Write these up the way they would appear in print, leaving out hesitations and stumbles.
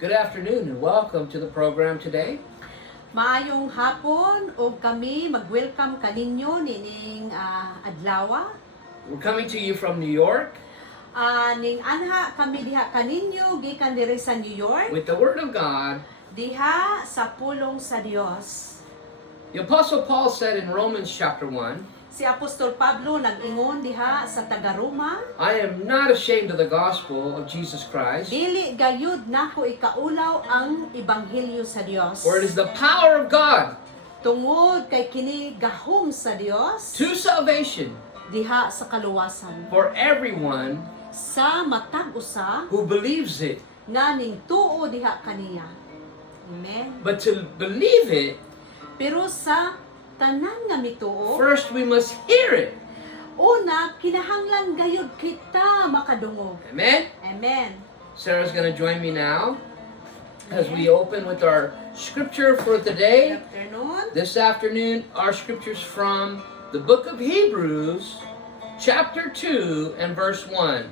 Good afternoon and welcome to the program today. Maayong hapon o kami mag-welcome kaninyo nining adlaw. We're coming to you from New York Ning anha kami diha kaninyo gikan diri sa New York, with the Word of God. diha sa pulong sa Dios. The Apostle Paul said in Romans chapter 1, Si Apostol Pablo nag-ingon diha sa taga-Roma, I am not ashamed of the gospel of Jesus Christ, dili gayud nako ikaulaw ang ebanghelyo sa Dios. for it is the power of God Tungod kay kini gahom sa Dios to salvation diha sa kaluwasan for everyone sa matag usa who believes it. nga ning tuo diha kaniya. Amen. But to believe it, Pero sa tanan nga mituo, first we must hear it. una kinahanglan gayud kita makadungog. Amen? Amen. Sarah's going to join me now as we open with our scripture for today. Good afternoon. This afternoon, our scriptures from the book of Hebrews, chapter 2 and verse 1.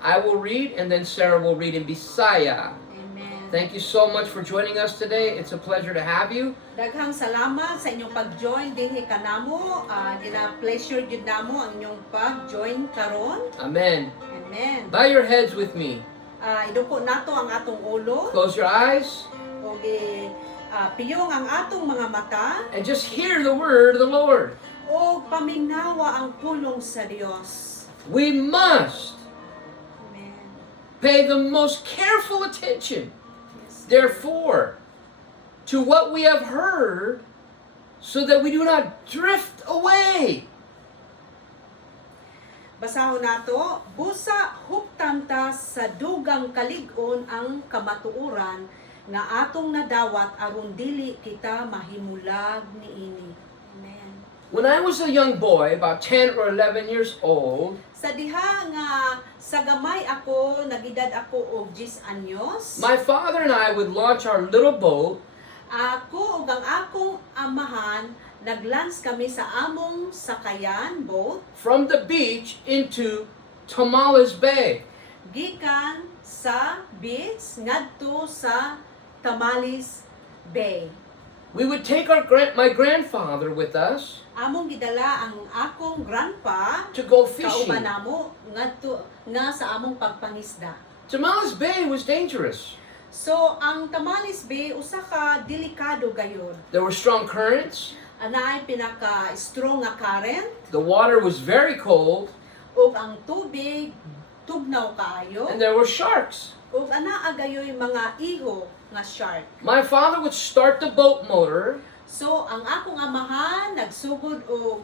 I will read and then Sarah will read in Bisaya. Amen. Thank you so much for joining us today. It's a pleasure to have you. Daghang salamat sa inyong pag-join dinhi kanamo. Gina-pleasure gyud namo ang inyong pag-join karon. Amen. Amen. Bow your heads with me. Iduko nato ang atong ulo Close your eyes o piyong ang atong mga mata and just hear the word of the Lord. o paminawa ang pulong sa Dios. We must Amen. pay the most careful attention, Yes. therefore, to what we have heard so that we do not drift away. Basahon nato, busa huptan ta sa dugang kalig-on ang kamatuoran nga atong nadawat aron dili kita mahimulag niini. Amen. When I was a young boy, about 10 or 11 years old, Sa diha nga sa gamay ako, nagidad ako og 10 anyos, my father and I would launch our little boat ako ug ang akong amahan naglans kami sa among sakayan boat from the beach into Tomales Bay. gikan sa beach ngadto sa Tamales Bay. We would take my grandfather with us Among gidala ang akong grandpa to go fishing. kauban namo ngadto nga sa among pagpangisda. Tomales Bay was dangerous. So ang Tamales Bay usa ka delikado gayud. There were strong currents. Anaay pinaka strong nga current The water was very cold, ug ang tubig tugnaw kaayo and there were sharks. ug anaa gayoy mga iho nga shark. My father would start the boat motor, So ang akong amahan nagsugod og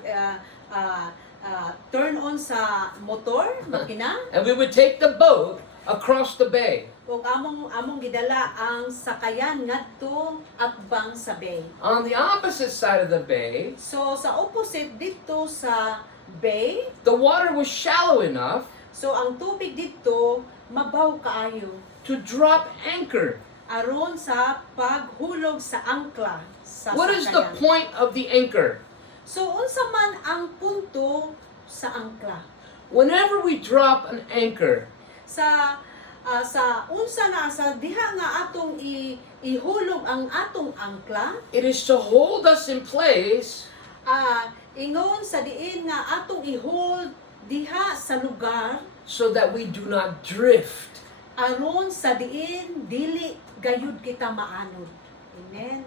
turn on sa motor makina and we would take the boat across the bay. ug among gidala ang sakayan ngadto atbang sa bay. On the opposite side of the bay, So sa opposite dito sa bay, the water was shallow enough so ang tubig dito mabaw kaayo to drop anchor. aron sa paghulog sa angkla sa What is the sakayan. point of the anchor? So unsa man ang punto sa angkla? Whenever we drop an anchor, Sa unsa na sa diha nga atong ihulog ang atong angkla, it is to hold us in place ingon sa diin nga atong i-hold diha sa lugar so that we do not drift. aron sa diin dili gayud kita maanod. Amen.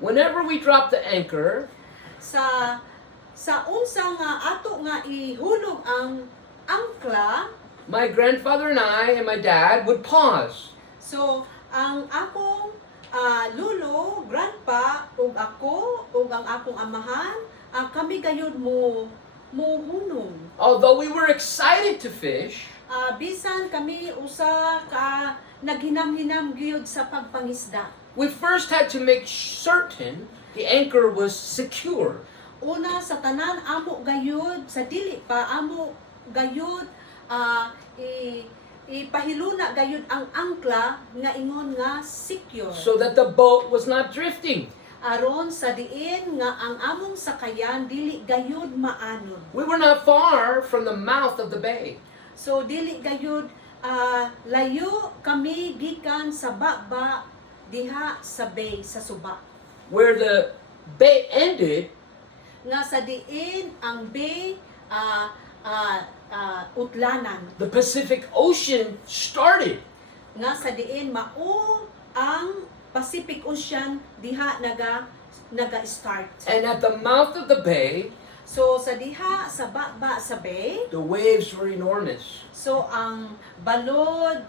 Whenever we drop the anchor, Sa unsa nga ato nga ihulog ang angkla, my grandfather and I and my dad would pause. so ang akong lulo, grandpa, ug ako, ug ang akong amahan, kami gayud mo hunong. Although we were excited to fish, Bisan kami usa ka naghinam-hinam gyud sa pagpangisda. we first had to make certain the anchor was secure. Una sa tanan amo gayud sa dili pa amo gayud ipahiluna gayud ang angkla nga ingon nga secure. So that the boat was not drifting. Aron sa diin nga ang among sakayan dili gayud maanod. We were not far from the mouth of the bay. So dili gayud layo kami gikan sa baba diha sa bay sa suba. Where the bay ended, Nga sa diin ang bay utlanan. the Pacific Ocean started. Nga sa diin mao ang Pacific Ocean diha naga-start. And at the mouth of the bay, So sa diha sa baba sa bay, the waves were enormous. so ang balod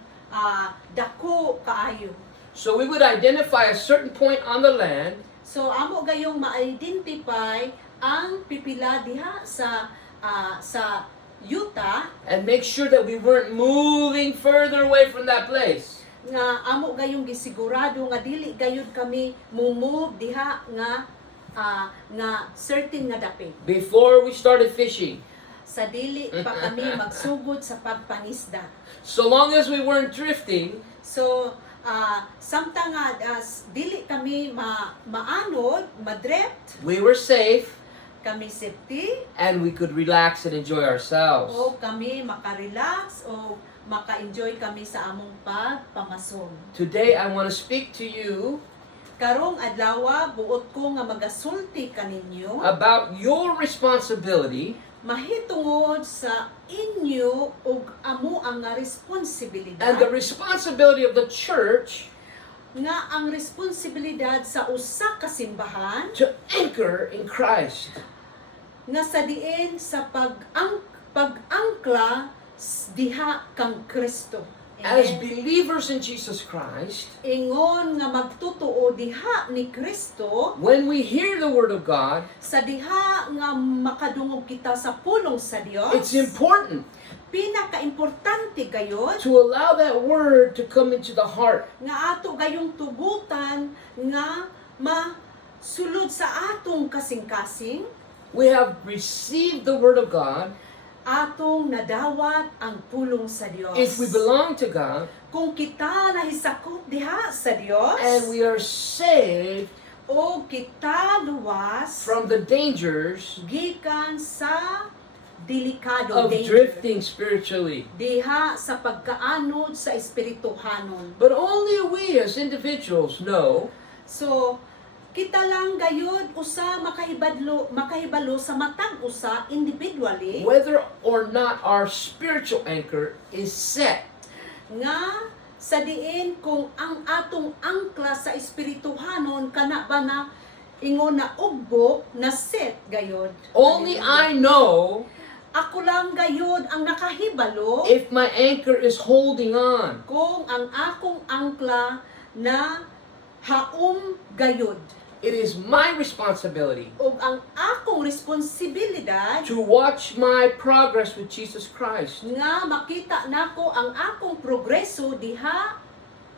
dako kaayo. So we would identify a certain point on the land, So amo gayong ma-identify ang pipila diha sa yuta and make sure that we weren't moving further away from that place. nga amo gayong gisigurado nga dili gayud kami mumove diha nga certain nga dapit. Before we started fishing. Sa dili pa kami magsugod sa pagpangisda. So long as we weren't drifting, So samtang nga dili kami maanod, madrift, we were safe kami safety, and we could relax and enjoy ourselves. o kami makarelax o maka-enjoy kami sa among pagpamason. Today I want to speak to you Karong adlaw buot ko nga magasulti kaninyo about your responsibility mahitungod sa inyo ug amo ang responsibilidad and the responsibility of the church nga ang responsibilidad sa usa ka simbahan to anchor in Christ. nga sa diin sa pag-angkla diha kang Kristo. As Amen. believers in Jesus Christ, Ingon nga magtutuo diha ni Kristo when we hear the Word of God, sa diha nga makadungog kita sa pulong sa Dios. it's important Pinaka-importante gayod to allow that Word to come into the heart. nga ato gayong tugutan nga masulod sa atong kasing-kasing, We have received the Word of God. atong nadawat ang pulong sa Dios. If we belong to God Kung kita nahisakop diha sa Dios, and we are saved o kita luwas from the dangers gikan sa delikado of drifting spiritually. diha sa pagkaanod sa espirituhanon. But only we as individuals know So kita lang gayud usa makahibalo sa matag usa individually whether or not our spiritual anchor is set. nga sa diin kung ang atong angkla sa espirituhanon kana ba na ingon na ugbo na set gayod. Only I know Ako lang gayod ang nakahibalo if my anchor is holding on. kung ang akong angkla na haom gayod. It is my responsibility O ang akong responsibilidad to watch my progress with Jesus Christ. nga makita nako ang akong progreso diha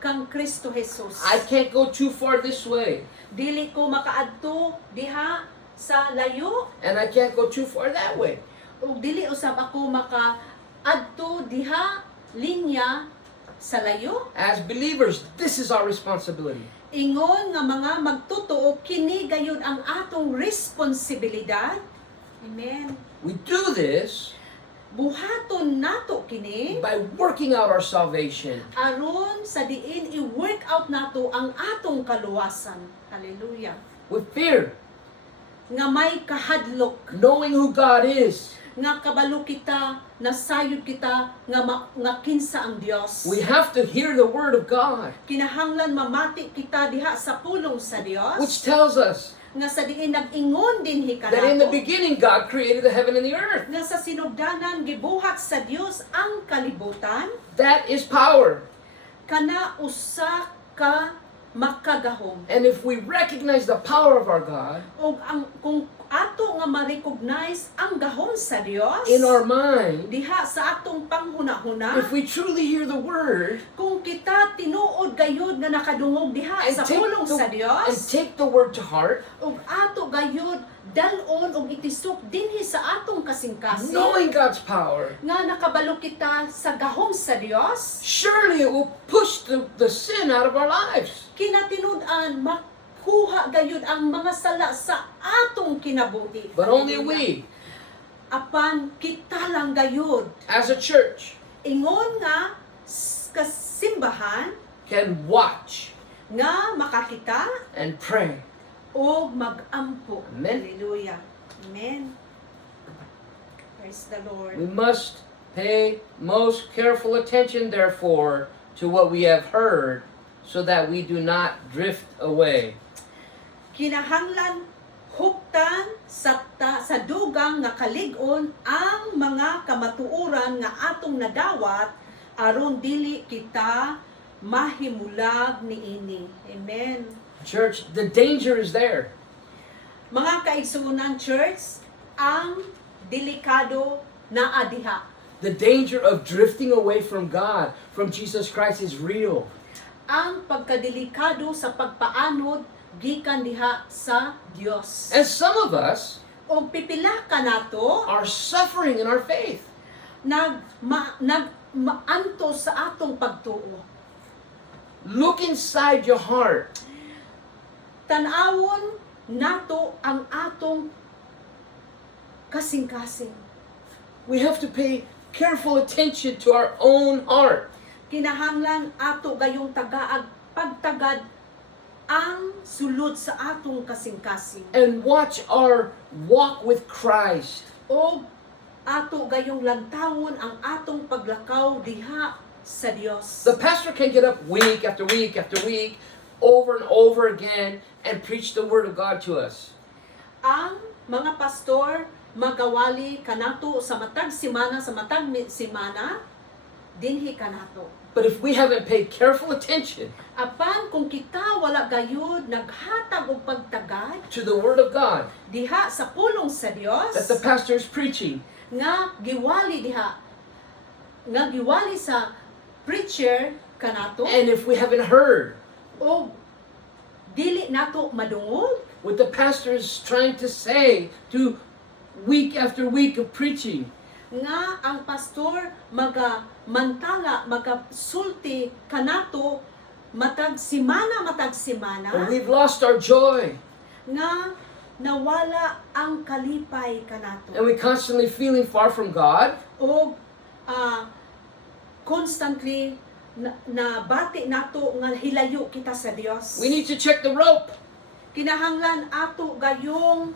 kang Kristo Jesus. I can't go too far this way, Dili ko makaadto diha sa layo and I can't go too far that way. ug dili usab ako makaadto diha linya sa layo. As believers, this is our responsibility. Ingon nga mga magtutuo kini gayud ang atong responsibilidad. Amen. We do this Buhaton nato kini by working out our salvation. aron sa diin i-work out nato ang atong kaluwasan. Hallelujah. With fear, Nga may kahadlok, knowing who God is. nga kabalo kita, nasayod kita nga kinsa ang Dios. We have to hear the Word of God, Kinahanglan mamati kita diha sa pulong sa Dios which tells us nga sa diin nag-ingon dinhi that in the kanato beginning God created the heaven and the earth. nga sa sinugdanan gibuhat sa Dios ang kalibutan That is power. kana usa ka makagahom. And if we recognize the power of our God Og ang kung ato nga ma-recognize ang gahom sa Dios in our mind, diha sa atong panghuna-huna, if we truly hear the Word kung kita tinuod gayud nga nakadungog diha and sa pulong sa Dios, take the Word to heart, ug ato gayud dalon og itisok dinhi sa atong kasing-kasing knowing God's power, nga nakabalo kita sa gahom sa Dios, surely it will push the sin out of our lives. kinatinud-an makuha gayud ang mga sala sa atong kinabuhi. But only we, Apan kita lang gayud as a church, ingon nga ka simbahan can watch nga makakita and pray. o mag-ampo. Amen. Hallelujah. Amen. Praise the Lord. We must pay most careful attention, therefore, to what we have heard, so that we do not drift away. Kinahanglan huktan sa dugang nga kalig-on ang mga kamatuoran nga atong nadawat aron dili kita mahimulag niini. Amen. Church, the danger is there. Mga kaigsuonan church, ang delikado na adiha. The danger of drifting away from God, from Jesus Christ, is real. Ang pagkadelikado sa pagpaanod gikan diha sa Dios. And some of us O pipila ka nato are suffering in our faith. maanto sa atong pagtuo. Look inside your heart. Tanawon nato ang atong kasing-kasing. We have to pay careful attention to our own heart. Kinahanglan ato gayong tagaag pagtagad ang sulod sa atong kasing-kasing. And watch our walk with Christ. O ato gayong lantawon ang atong paglakaw diha sa Dios. The pastor can get up week after week after week, over and over again, and preach the Word of God to us. Ang mga pastor magawali kanato sa matag simana dinhi kanato. But if we haven't paid careful attention Apan kung kita wala gayud naghatag og pagtagad to the Word of God diha sa pulong sa Dios that the pastor is preaching, nga giwali sa preacher kanato and if we haven't heard o dili nato madungog what the pastor is trying to say to week after week of preaching, nga ang pastor magasulti kanato matag simana and we've lost our joy, nga nawala ang kalipay kanato and we constantly feeling far from God, o constantly na bati nato nga hilayo kita sa Dios. we need to check the rope. Kinahanglan ato gayong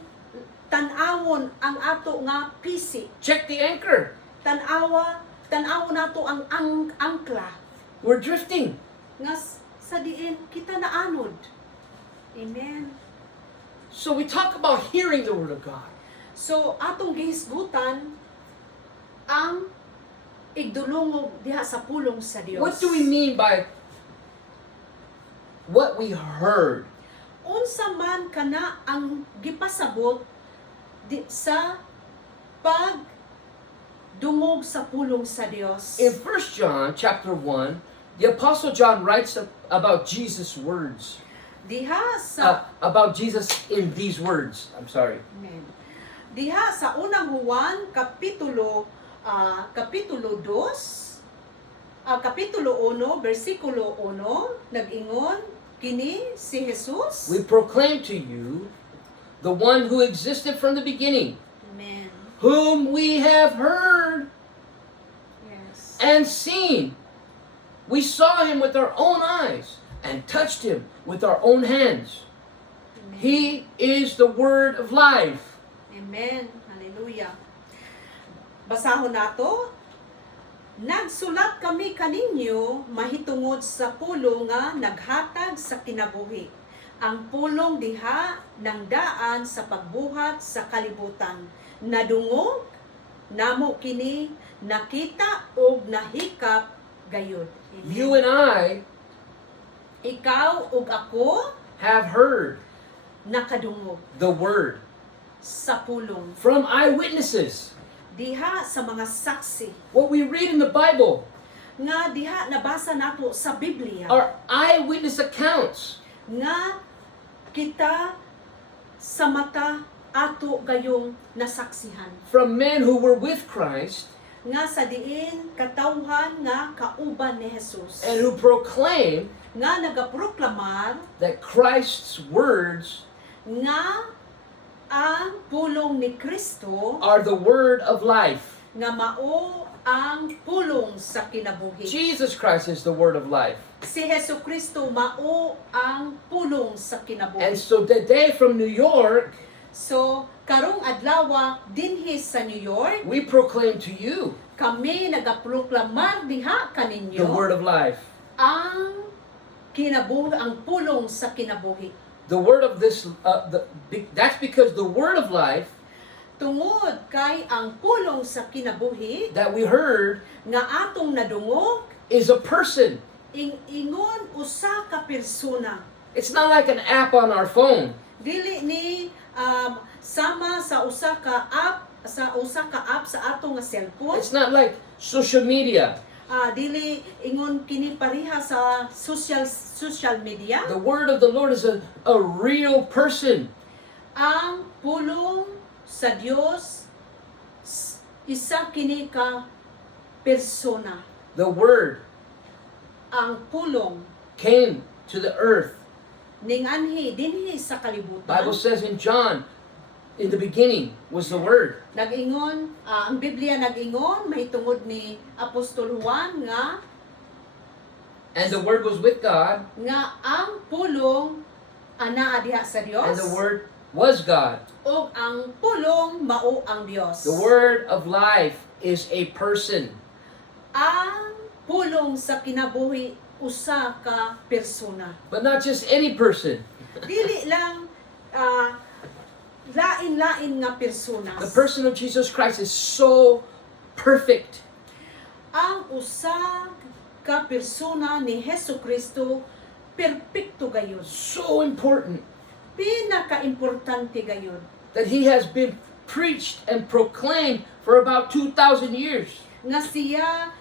tan-awon ang ato nga pisi. Check the anchor. Tan-awon nato ang angkla We're drifting. nga sa diin kita naanod. Amen. So we talk about hearing the Word of God. So atong gihisgutan ang igdulungog diha sa pulong sa Dios. What do we mean by what we heard? Unsa man kana ang gipasabot sa pagdungog sa pulong sa Dios. In 1 John chapter 1, the Apostle John writes about Jesus' words. Diha sa About Jesus in these words. I'm sorry. Amen. Diha sa unang Juan kapitulo 2 kapitulo 1 bersikulo 1 nag-ingon kini si Jesus. We proclaim to you the one who existed from the beginning, Amen. whom we have heard Yes. and seen. We saw him with our own eyes and touched him with our own hands. Amen. He is the word of life. Amen. Hallelujah. Basahon nato. Nagsulat kami kaninyo mahitungod sa pulong nga naghatag sa kinabuhi. Ang pulong diha ng daan sa pagbuhat sa kalibutan. Nadungog, namo kini, nakita og nahikap gayud. Amen. You and I Ikaw ug ako have heard nakadungog the word sa pulong. from eyewitnesses. Diha sa mga saksi What we read in the Bible nga diha nabasa nato sa Biblia are eyewitness accounts. nga kita sa mata ato gayong nasaksihan From men who were with Christ nga sa diin katawhan nga kauban ni Jesus and who proclaim nga nagaproklamar that Christ's words nga ang pulong ni Kristo are the word of life. nga mao ang pulong sa kinabuhi. Jesus Christ is the word of life. Si Hesukristo mao ang pulong sa kinabuhi. And so today from New York, So, karong adlaw dinhi sa New York, we proclaim to you kami nagaproklamar diha the kaninyo word of life. ang kinabuhi, ang pulong sa kinabuhi. The word of this, that's because the word of life Tungod kay ang pulong sa kinabuhi that we heard nga atong nadungog, is a person. ingon usa ka persona. It's not like an app on our phone. Dili ni sama sa usa ka app sa ato nga cellphone. It's not like social media. Dili ingon kini pareha sa social media. The word of the Lord is a real person. Ang pulong sa Dios isa kini ka persona. The word Ang pulong came to the earth. ninganhi dinhi sa kalibutan. Bible says in John, in the beginning was the word. Nag-ingon, ang Biblia nag-ingon mahitungod ni Apostol Juan nga And the word was with God, ang pulong anaa diha sa Dios. and the word was God. O ang pulong mao ang Dios. The word of life is a person. Ang pulong sa kinabuhi usa ka persona. But not just any person. Dili lang lain-lain nga personas. The person of Jesus Christ is so perfect. Ang usa ka persona ni Hesukristo perpekto gayud. So important Pinaka-importante gayud that he has been preached and proclaimed for about 2,000 years. nga siya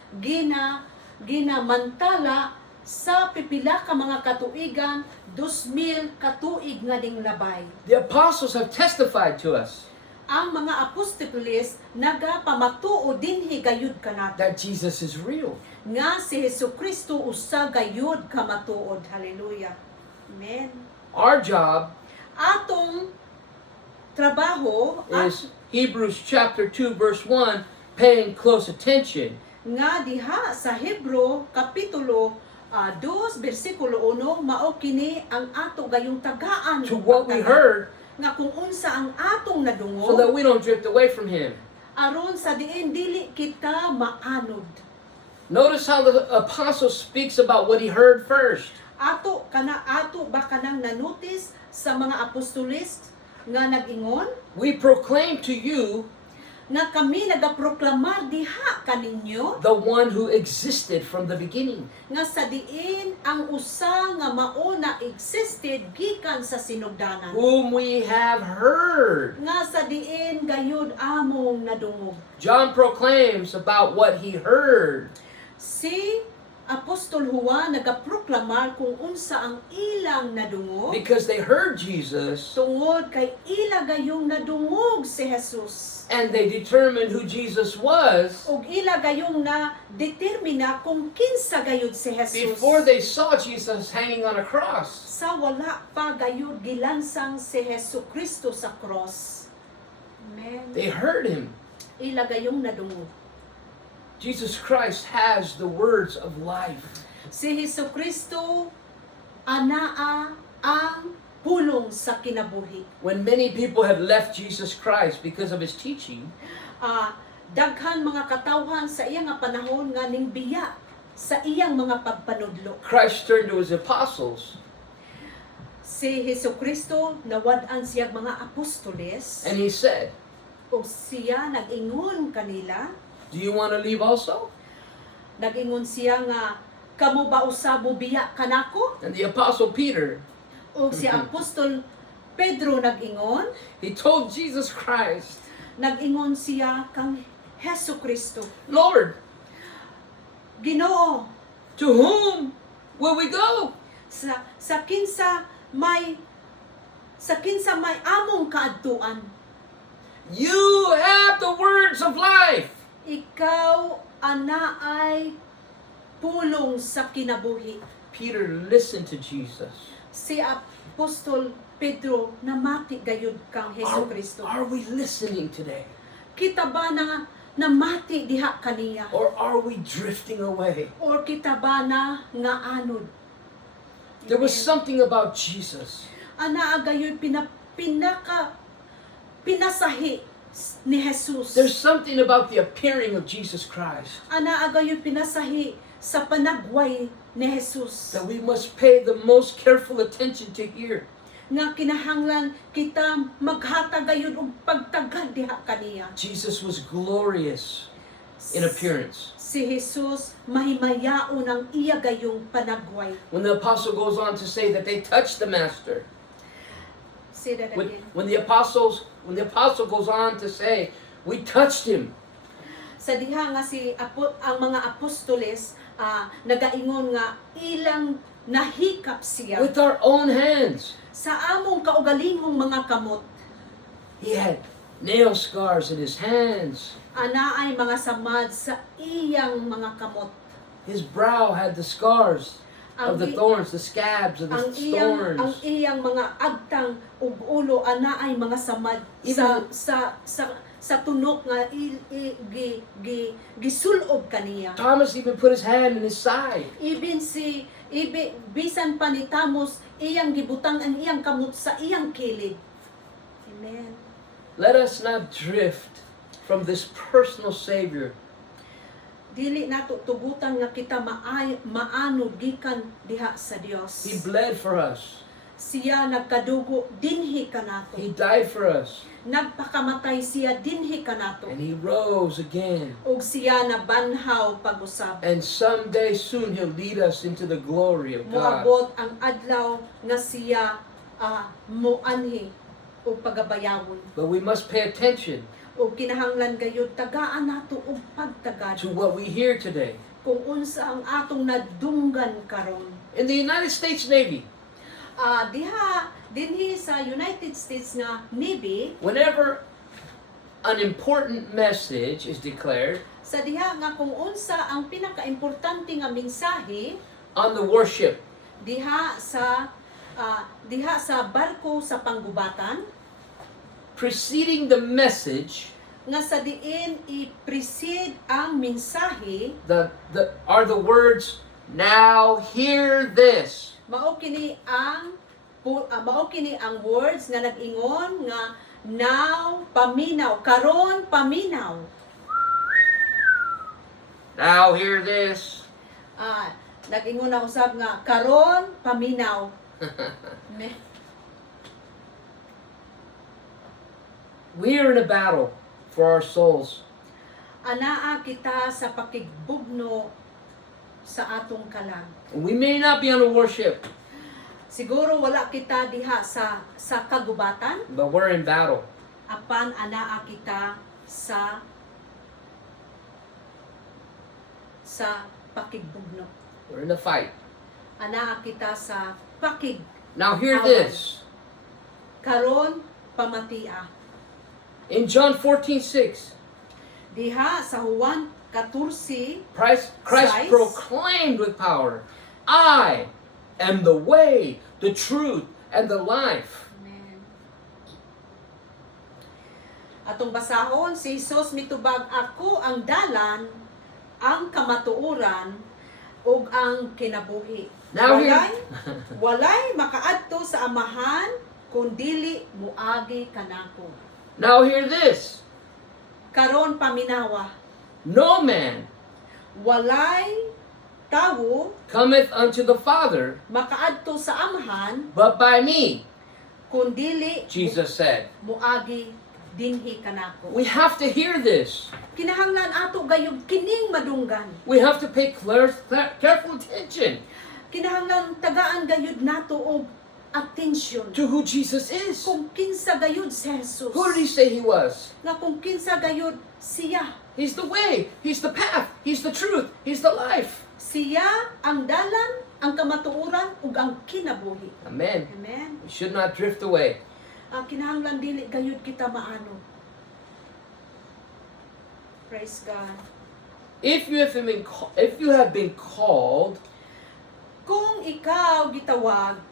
ginamantala sa pipila ka mga katuigan 2,000 katuig nga ding labay. The apostles have testified to us Ang mga apostoles nagapamatuo dinhi gayud kanato that Jesus is real. nga si Hesukristo usa gayud ka matuod. Hallelujah. Amen. Our job Atong trabaho is Hebrews chapter 2 verse 1, paying close attention. nga diha sa Hebro kapitulo 2 bersikulo 1 mao kini ang ato gayong tagaan To what we pagtagan. heard, Nga kung unsa ang atong so nadungog that we don't drift away from him. aron sa diin dili kita maanod. Notice how the apostle speaks about what he heard first. Ato ba kanang nanotice sa mga apostolis nga nag-ingon We proclaim to you nga kami nagaproklamar diha kaninyo the one who existed from the beginning. nga sa diin ang usa nga mao na existed gikan sa sinugdanan. Whom we have heard. Nga sa diin gayud among nadungog. John proclaims about what he heard. Si Apostol Juan nagaproklamar kung unsa ang ilang nadungog Because they heard Jesus tungod kay ila gayong nadungog si Jesus. and they determined who Jesus was Ug ila gayong na determina kung kinsa gayud si Jesus. before they saw Jesus hanging on a cross. Sa wala pa gayud gilansang si Hesukristo sa cross. Amen. They heard him. Ila gayong nadungog. Jesus Christ has the words of life. Si Hesukristo anaa ang pulong sa kinabuhi. When many people have left Jesus Christ because of his teaching, Daghan mga katawhan sa iyang nga panahon nga ning biya sa iyang mga pagpanudlo. Christ turned to his apostles Si Hesukristo nawad-an siyang mga apostoles and he said, ug siya nag-ingon kanila, "Do you want to leave also?" nag-ingon siya nga kamo ba usab biya kanako? And the apostle Peter, Ug si Apostol Pedro nag-ingon, he told Jesus Christ, nag-ingon siya kang Hesukristo, "Lord, Ginoo, to whom will we go? sa kinsa may among kaadtuan. You have the words of life." Ikaw anaay pulong sa kinabuhi. Peter listened to Jesus. Si Apostol Pedro namati gayud kang Hesukristo. Are we listening today? Kita ba na namati diha kaniya? Or are we drifting away? Or kita ba na nga anod? There was something about Jesus. Ana agayoy pinasahi ni Jesus. There's something about the appearing of Jesus Christ Ana agayoy pinasahi sa panagway ni Jesus. that we must pay the most careful attention to hear. Nga kinahanglan kita maghatag gayud og pagtagad diha kaniya. Jesus was glorious in appearance. Si Jesus mahimayaon ang iya gayong panagway. When the apostle goes on to say that they touched the master, Say that again. when the apostle goes on to say, we touched him. Sa diha nga ang mga apostoles nagaingon nga ilang nahikap siya With our own hands. sa among kaugalingong mga kamot. He had nail scars in his hands. Ana ay mga samad sa iyang mga kamot. His brow had the scars of the thorns, the scabs of the ang thorns. iyang mga agtang ug ulo ana ay mga samad sa tunok nga gisulob kaniya. Thomas even put his hand in his side. Bisan pa ni Tamos iyang gibutang ang iyang kamot sa iyang kilid. Amen. Let us not drift from this personal Savior. Dili nato tugutan nga kita maanod gikan diha sa Dios. He bled for us. Siya nagkadugo dinhi kanato. He died for us. Nagpakamatay siya dinhi kanato. And he rose again. Ug siya nabanhaw pag-usab. And someday soon he'll lead us into the glory of God. Moabot ang adlaw nga siya moanhi o pagabayawon. But we must pay attention O kinahanglan gayud tagaan nato og pagtagad to what we hear today. kung unsa ang atong nadunggan karon. In the United States Navy, Dinhi sa United States nga Navy, whenever an important message is declared sa diha nga kung unsa ang pinakaimportante nga mensahe on the warship, diha sa barko sa panggubatan, preceding the message nga sa diin i-precede ang mensahe, are the words, "Now hear this." mao kini ang words nga nag-ingon nga now paminaw, karon paminaw. Now hear this. Nag-ingon na usab nga karon paminaw. We are in a battle for our souls. Anaa kita sa pakigbugno sa atong kalag. We may not be on a warship, Siguro wala kita diha sa kagubatan, but we're in battle. apan anaa kita sa pakigbugno. We're in a fight. Anaa kita sa Now hear Awan. this. karon pamatia. In John 14:6, Diha sa Juan 14, Christ Size. proclaimed with power, "I am the way, the truth, and the life." Amen. Atong basahon, si Jesus mitubag, ako ang dalan, ang kamatuoran, ug ang kinabuhi. Now Walay makaadto sa amahan, kung dili muagi kanako. Now hear this. Karon paminawa, No man walay tawo cometh unto the Father makaadto sa amahan, but by me, kung dili Jesus said. muagi dinhi kanako. We have to hear this. Kinahanglan ato gayud kining madunggan. We have to pay careful attention Kinahanglan tagaan gayud nato og attention to who Jesus is. kung kinsa gayud si Jesus. Who did he say he was? Nga kung kinsa gayud siya. He's the way, he's the path, he's the truth, he's the life. Siya ang dalan, ang kamatuoran ug ang kinabuhi. Amen. Amen. We should not drift away. Ang kinahanglan dili gayud kita maano. Praise God. If you have been called Kung ikaw gitawag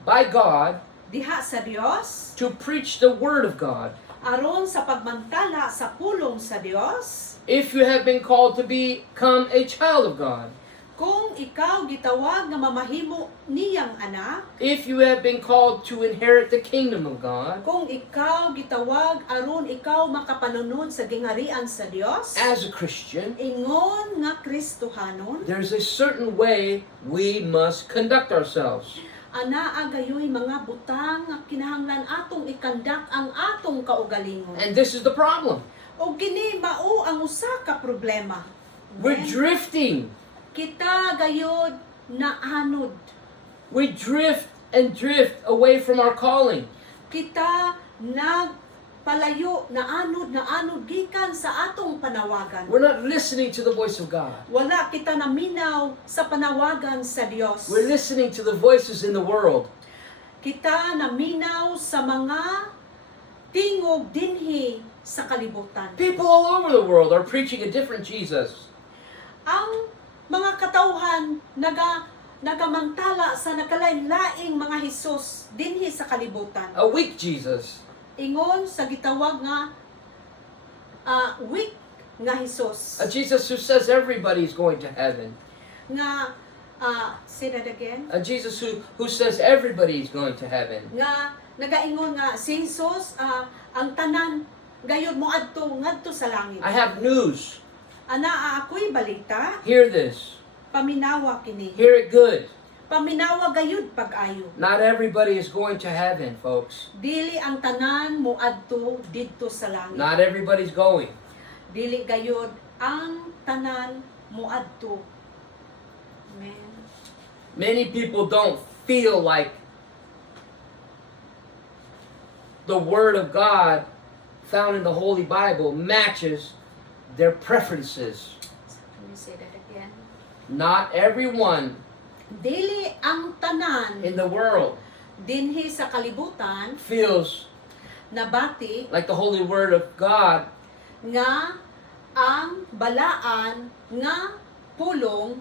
by God diha sa Dios to preach the word of God, aron sa pagmantala sa pulong sa Dios. If you have been called to become a child of God, Kung ikaw gitawag nga mamahimo niyang anak, if you have been called to inherit the kingdom of God, kung ikaw gitawag aron ikaw makapanunod sa gingharian sa Dios, as a Christian, ingon nga Kristohanon, there's a certain way we must conduct ourselves. anaa gayoy mga butang nga kinahanglan atong ikandak ang atong kaugalingon. And this is the problem. O kini mao ang usa ka problema. We're Amen? drifting. Kita gayod na anod. We drift and drift away from our calling. Kita nagpalayo na anod gikan sa atong panawagan. We're not listening to the voice of God. Wala kita naminaw sa panawagan sa Dios. We're listening to the voices in the world. Kita naminaw sa mga tingog dinhi sa kalibutan. People all over the world are preaching a different Jesus. Ang mga katawhan nagamantala sa nakalain-laing mga Hesus dinhi sa kalibutan. A weak Jesus. Ingon sa gitawag nga weak nga Hesus. A Jesus who says everybody's going to heaven. Nga say that again. A Jesus who says everybody's going to heaven. Nga nagaingon nga si Hesus ang tanan gayud mo ngadto sa langit. I have news. Ana ako'y balita, Hear this. paminawa kini. Hear it good. Paminawa gayud pag-ayo. Not everybody is going to heaven, folks. Dili ang tanan moadto didto sa langit. Not everybody's going. Dili gayud ang tanan moadto. Amen. Many people don't feel like the Word of God found in the Holy Bible matches their preferences. Let me say that again. Not everyone Dili ang tanan in the world dinhi sa kalibutan feels nabati like the Holy Word of God nga ang balaan nga pulong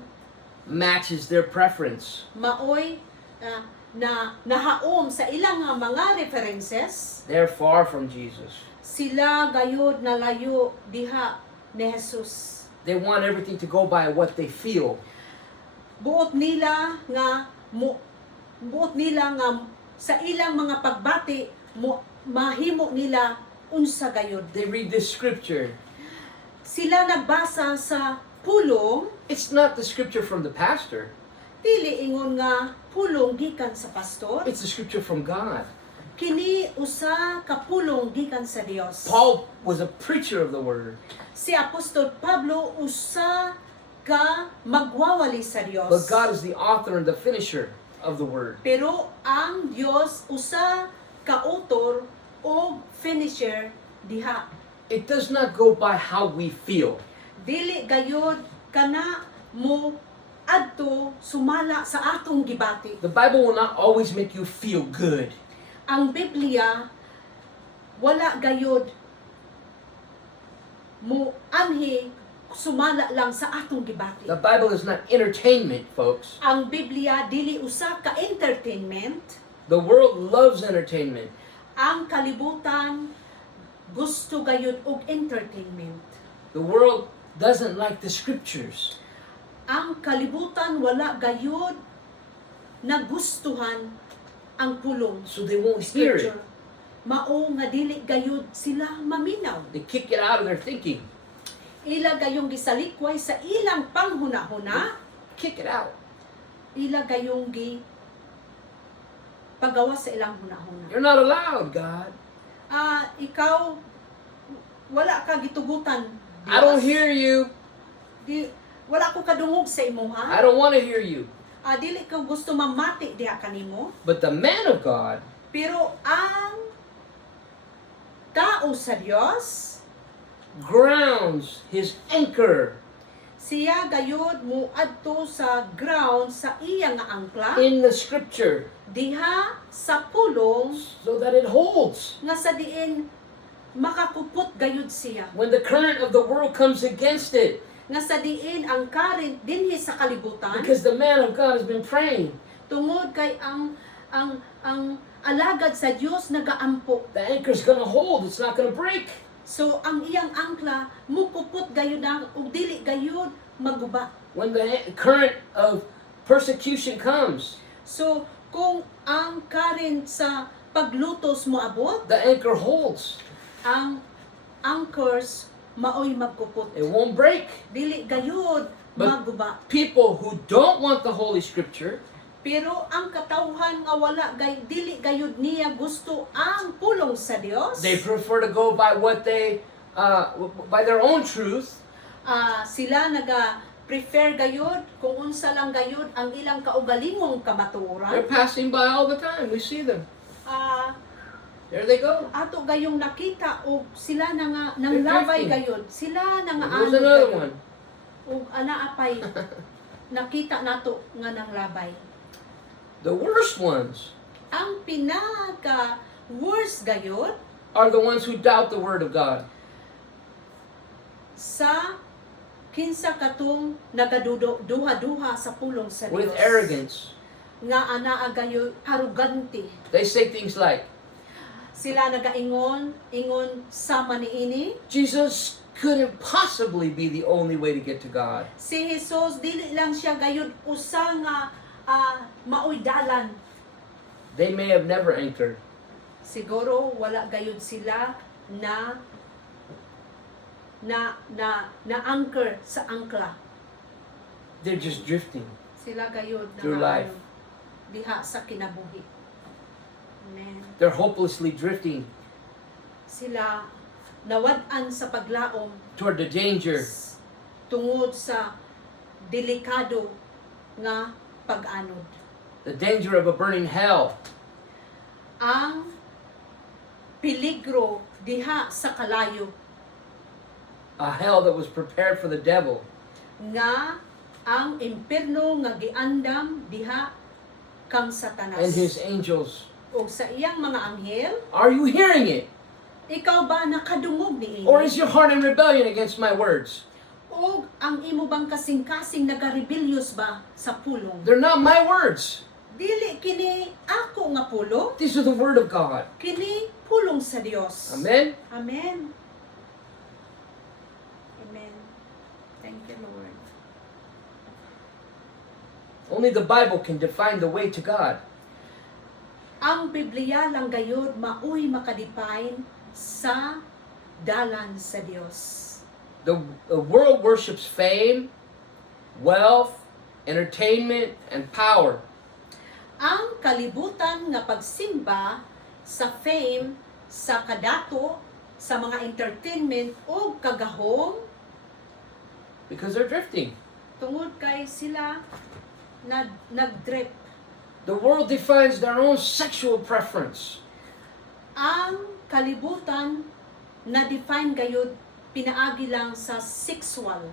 matches their preference. maoy na nahaom sa ilang nga mga references. They're far from Jesus. Sila gayud nalayo diha ni Jesus. They want everything to go by what they feel. Buot nila nga sa ilang mga pagbati mahimo nila unsa gayud. They read this scripture. Sila nagbasa sa pulong, It's not the scripture from the pastor. dili ingon nga pulong gikan sa pastor. It's the scripture from God. Kini usa ka pulong gikan sa Dios. Paul was a preacher of the word. Si Apostol Pablo usa ka magwawali sa Dios. But God is the author and the finisher of the word. Pero ang Dios usa ka author o finisher diha. It does not go by how we feel. Dili gayud kana mo adto sumala sa atong gibati. The Bible will not always make you feel good. Ang Biblia wala gayud mo anhi sumala lang sa atong gibati. The Bible is not entertainment, folks. Ang Biblia dili usa ka entertainment. The world loves entertainment. Ang kalibutan gusto gayud og entertainment. The world doesn't like the scriptures. Ang kalibutan wala gayud nagustuhan ang pulong So they won't hear it. scripture. Mao nga dili gayud sila maminaw. They kick it out of their thinking. Ila gayong gisalikway sa ilang panghuna-huna, Kick it out. ila gayong pagawa sa ilang hunahuna. You're not allowed, God. Ikaw wala ka gitugutan. I don't Dios. hear you. Wala ko kadungog sa imuha. I don't want to hear you. Dili ka gusto mamati diha kanimo. But the man of God Pero ang tao sa Dios, grounds his anchor siya gayud muadto sa ground sa iya nga angkla in the scripture diha sa pulong so that it holds. nga sa diin makakupot gayud siya. When the current of the world comes against it, Nga sa diin ang current dinhi sa kalibutan because the man of God has been praying. tungod kay ang alagad sa Dios nagaampo. The anchor's gonna hold, it's not gonna break. So ang iyang angkla mupupot gayud na ug dili gayud maguba. When the current of persecution comes, So kung ang current sa paglutos mo abot, the anchor holds. ang anchors maoy magkupot. It won't break. Dili gayud But- maguba. People who don't want the Holy Scripture, Pero ang katawhan nga wala dili gayud niya gusto ang pulong sa Dios. they prefer to go by what they, by their own truth. Sila prefer gayud kung unsa lang gayud ang ilang kaugalingong They're kamatuoran. passing by all the time. We see them. Ah, There they go. ato gayong nakita og sila na nga They're nang labay drifting. gayud. Sila na nga There's anod another gayud. one. Ug anaapay nakita nato nga nang labay. The worst ones Ang pinaka worst gayud are the ones who doubt the Word of God. sa kinsa katong nagaduha-duha sa pulong sa With Dios. arrogance. Nga anaa gayud arugante. They say things like, Sila ingon sama niini. Jesus couldn't possibly be the only way to get to God. Si Jesus dili lang siya gayud usa nga maoy dalan. They may have never anchored. Siguro wala gayud sila na anchor sa angkla. They're just drifting. Sila gayud na Through life. diha sa kinabuhi. Amen. They're hopelessly drifting Sila nawad-an sa paglaom toward the danger. tungod sa delikado nga pag-anod. The danger of a burning hell. Ang peligro diha sa kalayo A hell that was prepared for the devil. nga ang impierno nga giandam diha kang Satanas And his angels. o sa iyang mga anghel. Are you hearing it? Ikaw ba nakadungog niini? Or is your heart in rebellion against my words? O ang imo bang kasing-kasing nagarebelyos ba sa pulong? They're not my words. Dili kini ako nga pulong, These are the Word of God. kini pulong sa Dios. Amen? Amen. Amen. Thank you, Lord. Only the Bible can define the way to God. Ang Biblia lang gayud maoy makadefine sa dalan sa Dios. The world worships fame, wealth, entertainment, and power. Ang kalibutan nga pagsimba sa fame, sa kadato, sa mga entertainment o kagahom Because they're drifting. tungod kay sila nag-drip. The world defines their own sexual preference. Ang kalibutan na define gayud pinaagi lang sa sexual.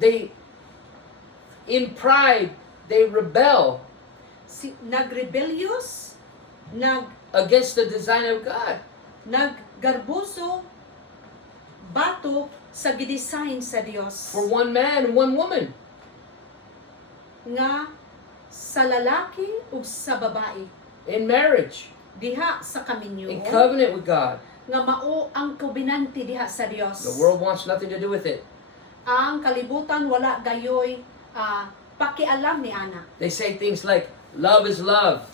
They, in pride, they rebel Nagrebelyos, against the design of God. naggarboso, bato sa gidesign sa Dios. For one man and one woman. Nga sa lalaki ug sa babae In marriage. diha sa kaminyo In covenant with God. nga mao ang kobenante diha sa Dios. The world wants nothing to do with it. Ang kalibutan wala gayoy pakialam ni ana. They say things like, love is love.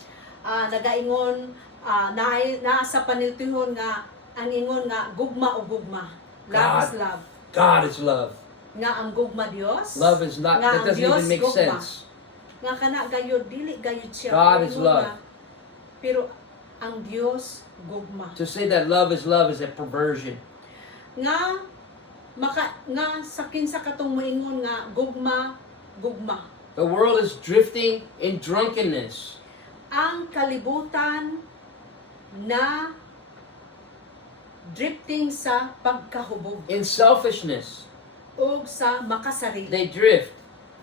Nagaingon naa sa paniltihon nga ang ingon nga gugma o gugma. Love God. is love. God is love. Nga ang gugma Dios. Love is not, nga that ang doesn't Dios even make gugma. sense. Nga kana gayud dili gayud siya. God is gugma. love. Pero ang Dios gugma. To say that love is a perversion. Nga sa kinsa katong moingon nga gugma. The world is drifting in drunkenness. Ang kalibutan na drifting sa pagkahubog In selfishness. o sa makasarili. They drift.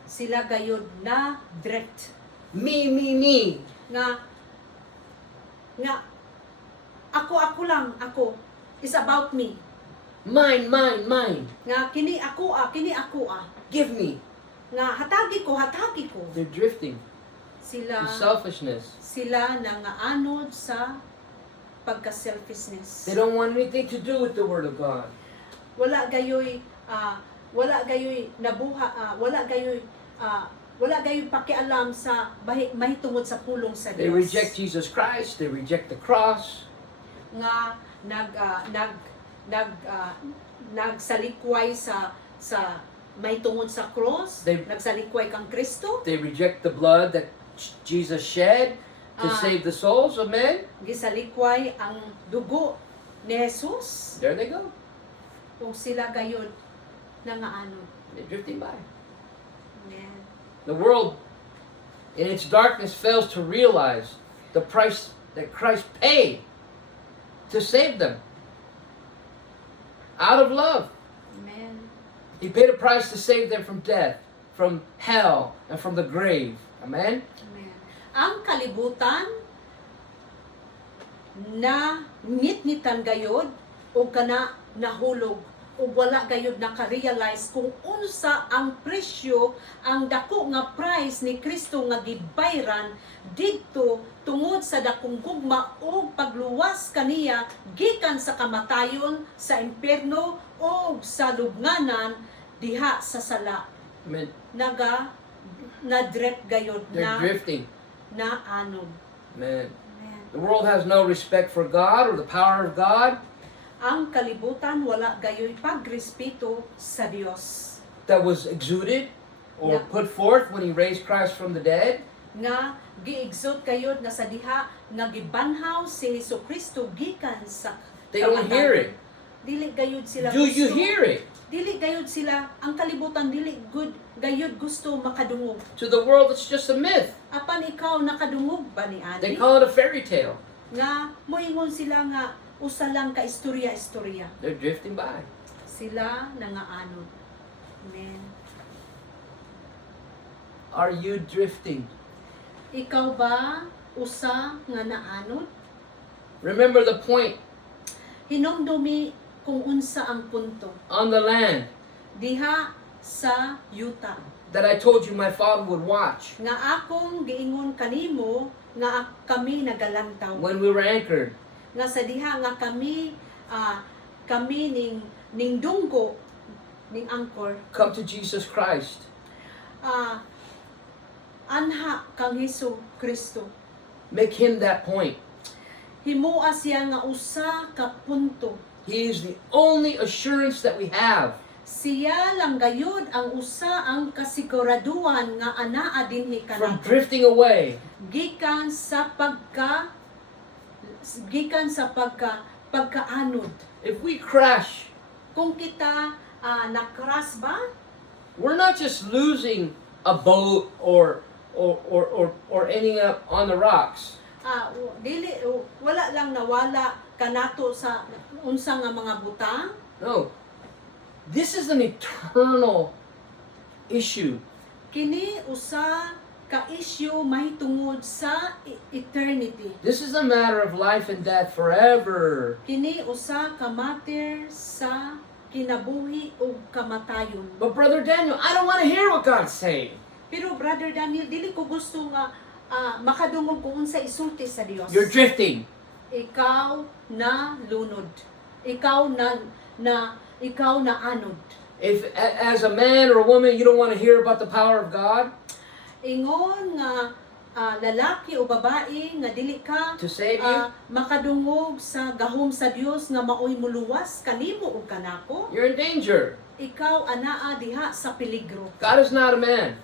Sila gayud na drift. Me, me, me. Nga ako lang, ako. It's about me. Mine, mine, mine. Nga kini ako ah. Give me. Nga hatagi ko. They're drifting. Sila to selfishness. sila nangaanod sa pagka-selfishness. They don't want anything to do with the Word of God. Wala gayoy wala gayoy pakialam sa mahitungod sa pulong sa They Dios. reject Jesus Christ. They reject the cross. Nga nagsalikway sa mahitungod sa cross, They- nagsalikway kang Kristo, They reject the blood that Jesus shed to save the souls of men. gisalikway ang dugo ni Jesus, There they go. kung sila gayon nangaano. They're drifting by. Amen. The world, in its darkness, fails to realize the price that Christ paid to save them. Out of love. Amen. He paid a price to save them from death, from hell, and from the grave. Amen? Amen. Ang kalibutan na nitnitan gayod o kana nahulog o wala gayod naka-realize kung unsa ang presyo, ang dako nga price ni Kristo nga gibayran didto tungod sa dakong gugma o pagluwas kaniya gikan sa kamatayon sa impierno o sa lubnganan diha sa sala. Amen. Na-drep gayod They're drifting. na anog. Amen. Amen. The world has no respect for God or the power of God. Ang kalibutan wala gayoy pagrespeto sa Dios That was exuded or Yeah. put forth when He raised Christ from the dead. nga giexot kayod na sa diha nga gibanhaw si Hesukristo gikan sa They don't hear it. Dili gayud sila Do you hear it? Dili gayud sila ang kalibutan dili gayud gusto makadungog. To the world, it's just a myth. Apan ikaw nakadungog ba ni They ani? call it a fairy tale. Nga moingon sila nga usa lang ka istorya-istorya. They're drifting by. Sila nangaano. Amen. Are you drifting? Ikaw ba usa nga naanod? Remember the point Hinumdumi kung unsa ang punto. on the land Diha sa yuta. that I told you my father would watch Nga akong giingon kanimo nga kami nagalantaw. when we were anchored. Nga sa diha nga kami ning dunggo ning angkor. Come to Jesus Christ. Anha kang Hesu Kristo. Make Him that point. Himuha siya nga usa ka punto. He is the only assurance that we have. Siya lang gayud ang usa ang kasiguraduhan nga anaa dinhi From kanato. drifting away, Gikan sa pagkaanod. if we crash, Kung kita nakras ba, we're not just losing a boat or ending up on the rocks. wala lang nawala kanato sa unsa nga mga butang. No. This is an eternal issue. Kini usa ka issue mahitungod sa eternity. This is a matter of life and death forever. Kini usa ka matter sa kinabuhi ug kamatayon. But Brother Daniel, I don't want to hear what God's saying. Pero Brother Daniel, dili ko gusto nga makadungog kung unsa isulti sa Dios. You're drifting. Ikaw na lunod. Ikaw na anod. If as a man or a woman you don't want to hear about the power of God Ingon nga lalaki o babae nga dili ka to save you, makadungog sa gahom sa Dios nga maoy muluwas kanimo ug kanako, you're in danger. ikaw anaa diha sa peligro. God is not a man.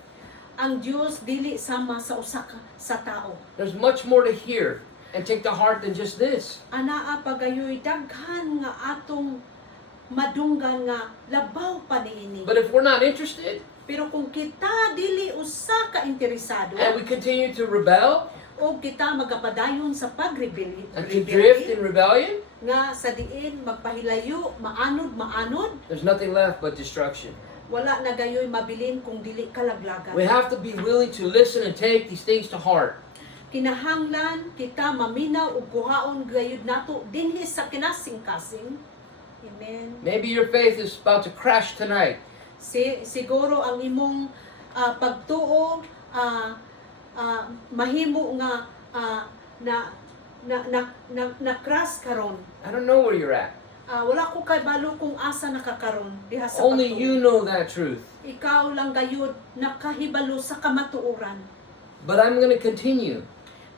Ang Dios dili sama sa usa ka sa tao. There's much more to hear and take to heart than just this. Anaa pagayoy daghan nga atong madunggan nga labaw pa niini. But if we're not interested Pero kung kita dili usa ka interesado and we continue to rebel o kita magapadayon sa pagrebelde and to drift in rebellion, nga sa diin magpahilayo maanod there's nothing left but destruction. wala na gayoy mabilin kung dili kalaglagan. We have to be willing to listen and take these things to heart. Kinahanglan kita maminaw ug kuhaon gayud nato dinhi sa kinasing-kasing. Amen. Maybe your faith is about to crash tonight. Siguro ang imong pagtuo mahimo nga na crash karon. I don't know where you're at. Wala ko kay balo kung asa nakakaron diha sa Only pagtuo. you know that truth. Ikaw lang gayud nakahibalo sa kamatuoran. But I'm going to continue.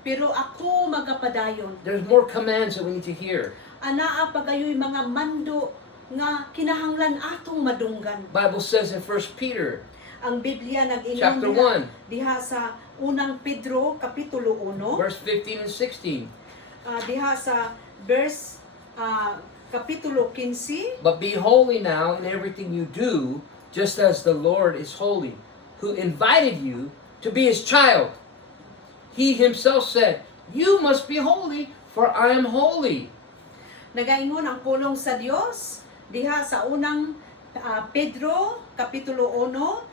Pero ako magapadayon. There's more commands that we need to hear. Anaa pagayoy mga mando nga kinahanglan atong madunggan. Bible says in 1 Peter Ang Biblia nag-ingon chapter diha sa unang Pedro kapitulo 1, verse 15 and 16. Diha sa verse kapitulo 15. But be holy now in everything you do, just as the Lord is holy, who invited you to be his child. He himself said, "You must be holy, for I am holy." Nagaingon ang pulong sa Dios diha sa unang Pedro kapitulo 1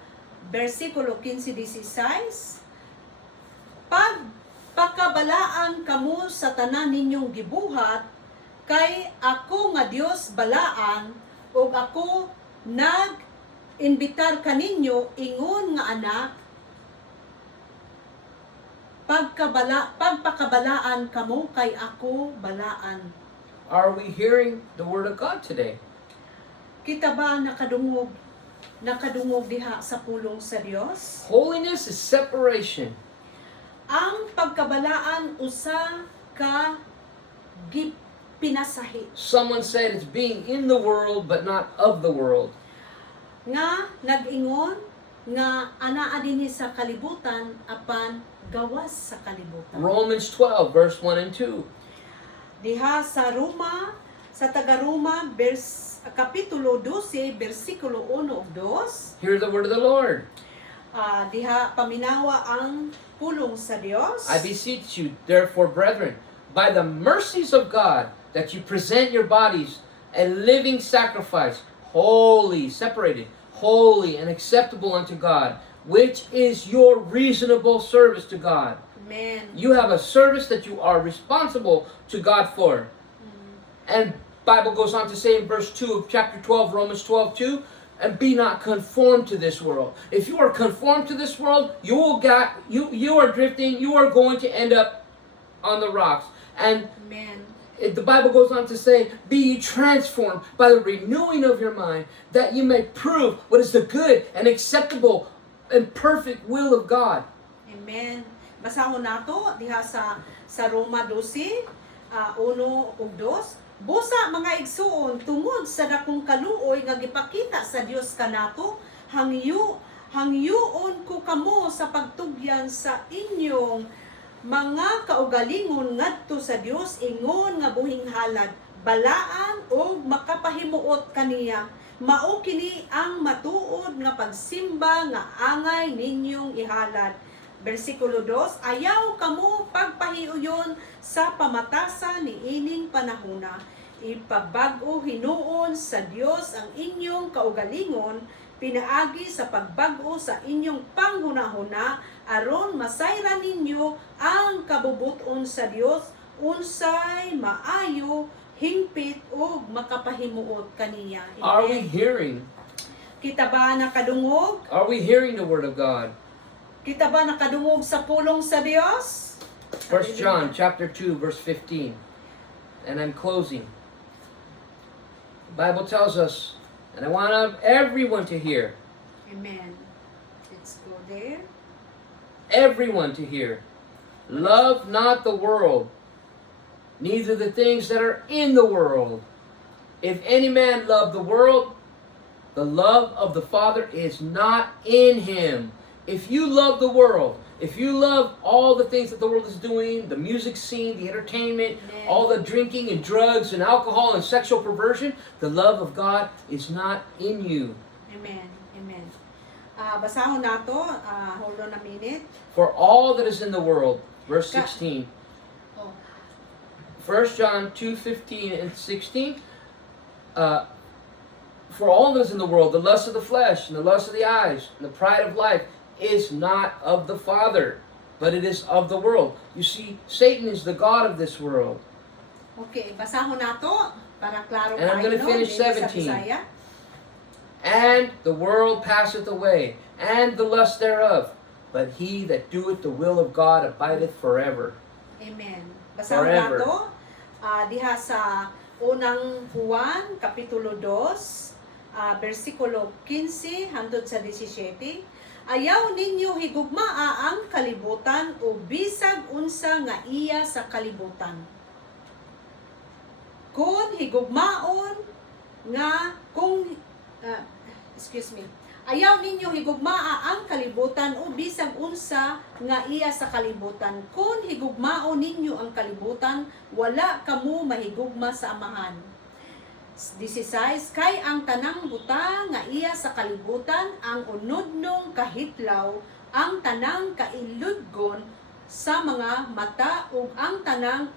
versikulo 15-16. Pagpakabalaan kamo sa tanan ninyong gibuhat, kay ako nga Dios balaan, ug ako nag-imbitar kaninyo ingon nga anak, pagpakabalaan kamo kay ako balaan. Are we hearing the word of God today? Kita ba nakadungog diha sa pulong sa Dios? Holiness is separation. Ang pagkabalaan usa ka pinasahi Someone said it's being in the world but not of the world. nga nag-ingon nga anaa dinhi sa kalibutan apan gawas sa kalibutan. Romans 12 verse 1 and 2. Diha sa Roma, sa taga-Roma, kapitulo 12, versikulo 1 ug 2, Hear the word of the Lord. diha paminawa ang pulong sa Dios. I beseech you, therefore, brethren, by the mercies of God, that you present your bodies a living sacrifice, holy, separated, holy and acceptable unto God, which is your reasonable service to God. Amen. You have a service that you are responsible to God for. And Bible goes on to say in verse 2 of chapter 12, Romans 12:2, and be not conformed to this world. If you are conformed to this world, you are drifting, you are going to end up on the rocks. And Amen. the Bible goes on to say, be ye transformed by the renewing of your mind, that you may prove what is the good and acceptable and perfect will of God. Amen. Basahon nato diha sa Roma 12, 1 ug 2. Busa mga igsuon tungod sa dakong kaluoy nga gipakita sa Dios kanato, hangyoon ko kamo sa pagtugyan sa inyong mga kaugalingon ngadto sa Dios ingon nga buhing halad, balaan og makapahimuot kaniya. Mao kini ang matuod nga pagsimba nga angay ninyong ihalad. Versikulo 2, ayaw kamo pagpahiuyon sa pamatasa ni ining panahona. Ipabag-o hinuon sa Dios ang inyong kaugalingon, pinaagi sa pagbag-o sa inyong panghunahuna, aron masayran ninyo ang kabubuton sa Dios, unsay maayo, hingpit ug makapahimuot kaniya. Are we hearing? Kita ba nakadungog? Are we hearing the word of God? Kita ba nakadungog sa pulong sa Dios? 1 John chapter 2 verse 15. And I'm closing. The Bible tells us, and I want everyone to hear, Amen. Let's go there. everyone to hear. Love not the world, neither the things that are in the world. If any man love the world, the love of the Father is not in him. If you love the world, if you love all the things that the world is doing, the music scene, the entertainment, Amen. all the drinking and drugs and alcohol and sexual perversion, the love of God is not in you. Amen. Amen. Basahon nato, hold on a minute. For all that is in the world, verse 16. Oh. 1 John 2:15 and 16. For all that is in the world, the lust of the flesh, and the lust of the eyes, and the pride of life, is not of the Father, but it is of the world. You see, Satan is the god of this world. Okay, basahon nato para klaro And I'm kayo, gonna finish dili sa 17. Bisaya. And the world passeth away, and the lust thereof. but he that doeth the will of God abideth forever. Amen. Basahan Forever. nato diha sa unang Juan kapitulo 2 bersikulo 15 hangtod sa 17. Ayaw ninyo higugmaa ang kalibutan o bisag unsa nga iya sa kalibutan. Kung higugmaon nga Ayaw ninyo higugmaa ang kalibutan o bisag unsa nga iya sa kalibutan. Kung higugmao ninyo ang kalibutan, wala kamo mahigugma sa amahan. 16. Kay ang tanang buta nga iya sa kalibutan, ang unodnong kahitlaw, ang tanang kailudgon sa mga mata ug ang tanang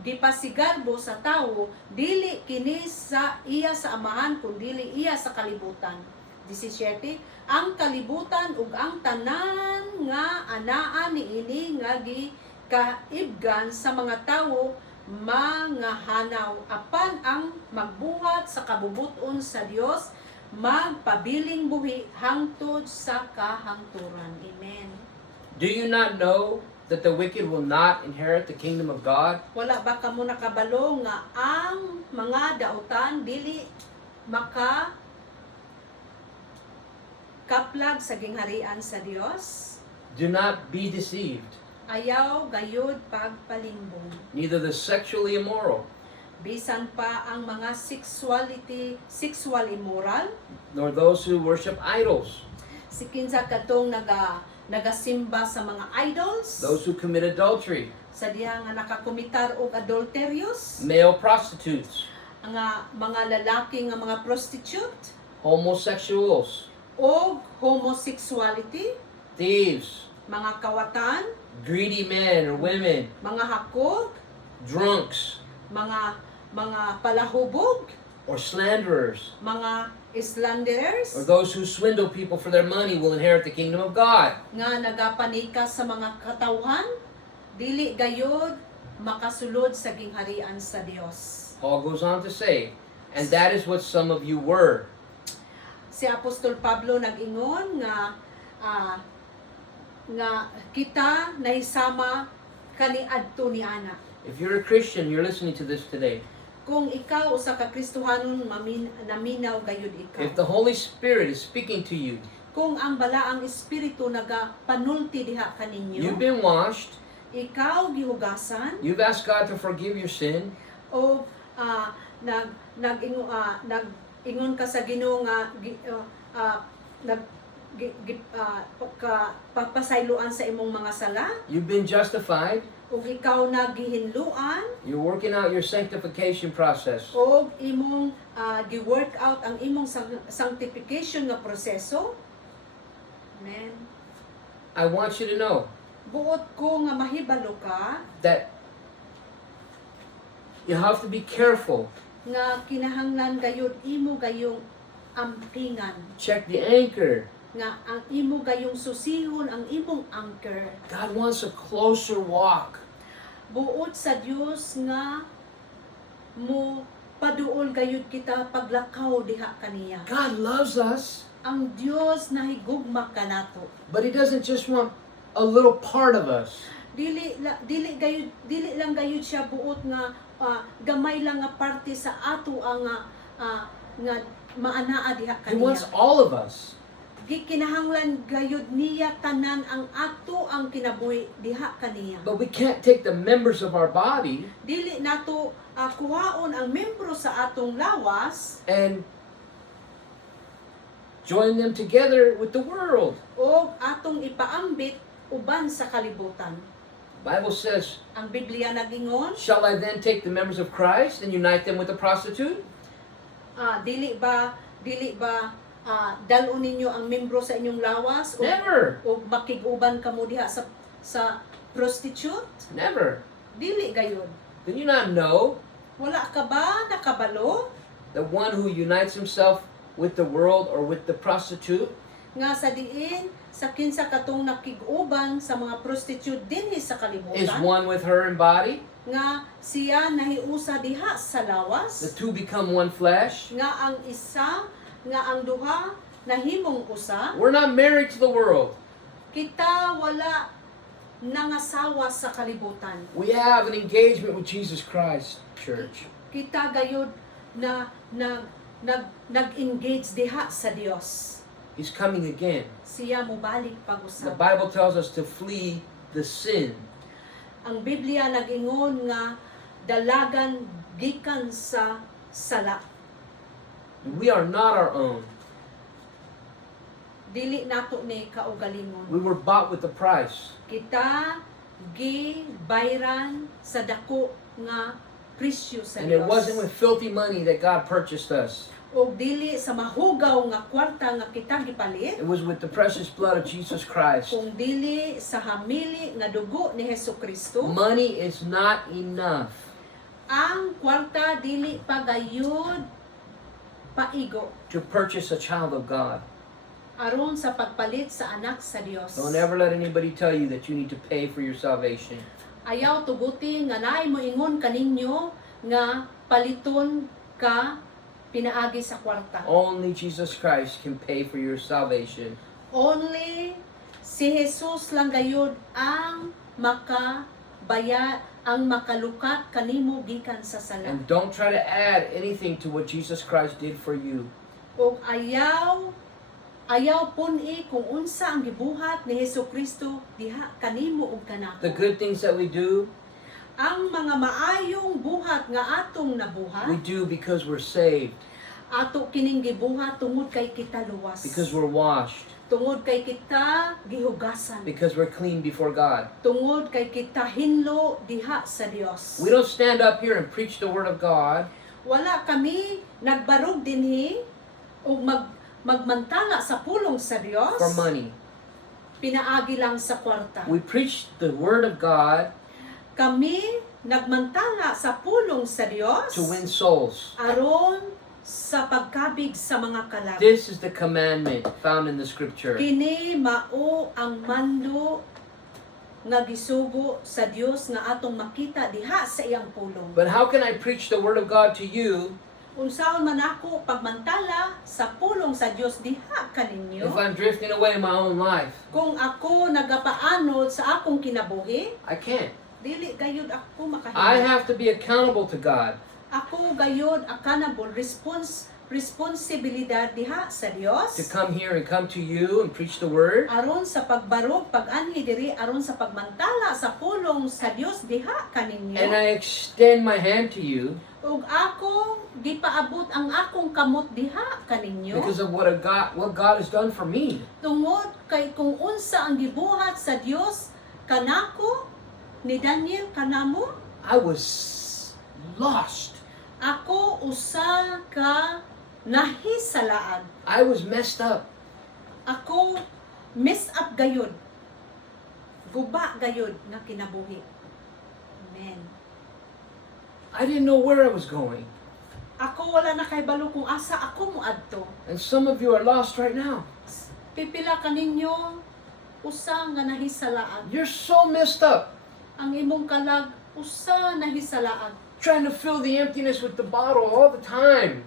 gipasigalbo sa tawo, dili kini sa iya sa amahan kundi iya sa kalibutan. 17. Ang kalibutan ug ang tanan nga anaa niini nga gikaibgan sa mga tawo mangahanaw, apan ang magbuhat sa kabubuton sa Dios magpabiling buhi hangtod sa kahangturan. Amen. Do you not know that the wicked will not inherit the kingdom of God? Wala ba kamo nakabalo nga ang mga dautan dili maka kaplag sa gingharian sa Dios? Do not be deceived. Ayaw gayud pagpalimbong. Neither the sexually immoral, Bisan pa ang mga sexual immoral, nor those who worship idols, si kinsa katong nagasimba sa mga idols, those who commit adultery, sa diha nga nakakomitar og adulterious, male prostitutes, ang mga lalaki nga mga prostitute, homosexuals, og homosexuality, thieves, mga kawatan, greedy men or women, mga hakog, drunks, mga palahubog, or slanderers, mga or slanderers, those who swindle people for their money will inherit the kingdom of God. nga nagapanika sa mga katawhan, dili gayud makasulod sa gingharian sa Dios. Paul goes on to say, and that is what some of you were. Si Apostol Pablo nag-ingon nga kita nahisama kaniadto ni ana. If you're a Christian, you're listening to this today. Kung ikaw usa ka Kristohanon naminaw gayud ikaw. If the Holy Spirit is speaking to you, Kung ang balaang espiritu nagapanulti diha kaninyo, you've been washed, ikaw gihugasan you've asked God to forgive your sin, o nag-ingon ka sa Ginoo nga papasayloan sa imong mga sala, you've been justified, ug ikaw nagihinluan, you're working out your sanctification process. o imong gi-work out ang imong sanctification nga proseso. Amen. I want you to know Buot ko nga mahibalo ka that you have to be careful. nga kinahanglan gayud imo gayong ampingan, Check the anchor. nga ang imo gayong susihon ang imong anchor. God wants a closer walk. Buot sa Dios nga mo paduol gayud kita paglakaw diha kaniya. God loves us, Ang Dios nahigugma kanato. but He doesn't just want a little part of us. Dili lang gayud siya buot nga gamay lang nga parte sa ato ang nga maanaa diha He wants kaniya. all of us. Gikinahanglan gayud niya tanan ang ato ang kinabuhi diha kaniya. But we can't take the members of our body Dili nato kuhaon ang membro sa atong lawas and join them together with the world. o atong ipaambit uban sa kalibutan. The Bible says, Ang Biblia nagingon, shall I then take the members of Christ and unite them with a prostitute? dili ba dalon ninyo ang membro sa inyong lawas Never. o makig-uban kamo diha sa prostitute? Never. Dili gayon. Do you not know Wala ka ba nakabalo that one who unites himself with the world or with the prostitute nga sa diin sa kinsa katong nakig-uban sa mga prostitute dinhi sa is kalibutan one with her in body? nga siya nahiusa diha sa The lawas two become one flesh? nga ang isa nga ang duha nahimong usa. We're not married to the world. Kita wala nangasawa sa kalibutan. We have an engagement with Jesus Christ, church. Kita gayud na nag-engage diha sa Dios. He's coming again. Siya mobalik The pag-usab. Bible tells us to flee the sin. Ang Biblia nag-ingon nga dalagan gikan sa sala. We are not our own. Dili nato ni kaugalingon. We were bought with a price. Kita gibayran sa dako nga presyo sa And it wasn't Dios. with filthy money that God purchased us. O dili sa mahugaw nga kwarta nga kita gipalit, It was with the precious blood of Jesus Christ. kung dili sa hamili nga dugo ni Hesukristo. Money is not enough. Ang kwarta dili pagayud paigo To purchase a child of God. aron sa pagpalit sa anak sa Dios. Don't ever let anybody tell you that you need to pay for your salvation. Ayaw tuguti nga naay mo ingon kaninyo nga paliton ka pinaagi sa kwarta. Only Jesus Christ can pay for your salvation. Only si Jesus lang gayud ang ang makalukat kanimo gikan sa sala. And don't try to add anything to what Jesus Christ did for you. Ug ayaw pun-i kung unsa ang gibuhat ni Hesukristo diha kanimo ug kanako. The good things that we do, Ang mga maayong buhat nga atong we nabuhat, do because we're saved, ato kining gibuhat tungod kay kita luwas. because we're washed, Tungod kay kita gihugasan. because we're clean before God. Tungod kay kita hinlo diha sa Dios. We don't stand up here and preach the Word of God Wala kami nagbarog dinhi o magmantala sa pulong sa Dios. for money. Pinaagi lang sa kwarta. We preach the Word of God Kami nagmantala sa pulong sa Dios to win souls. aron sa pagkabig sa mga kalag. This is the commandment found in the Scripture. Kini mao ang mando nga gisugo sa Dios nga atong makita diha sa iyang pulong. But how can I preach the Word of God to you Unsaon man ako pagmantala sa pulong sa Dios diha kaninyo? if I'm drifting away in my own life? Kung ako nagapaanod sa akong kinabuhi, I can't. dili gayud ako I makahimo. have to be accountable to God. Ako gayud accountable responsibilidad diha sa Dios. To come here and come to you and preach the Word. Aron sa pagbarog, pag-anhi diri aron sa pagmantala sa pulong sa Dios diha kaninyo. And I extend my hand to you Ug ako gipaabot ang akong kamot diha kaninyo. because of what God has done for me. Tungod kay kung unsa ang gibuhat sa Dios kanako ni Daniel kanamo, I was lost. ako usa ka nahisalaan. I was messed up. Ako mess up gayud. Guba gayud nga kinabuhi. Amen. I didn't know where I was going. Ako wala na kay balo kung asa ako moadto. And some of you are lost right now. Pipila kaninyo usa nga nahisalaan. You're so messed up, Ang imong kalag usa nahisalaan trying to fill the emptiness with the bottle all the time.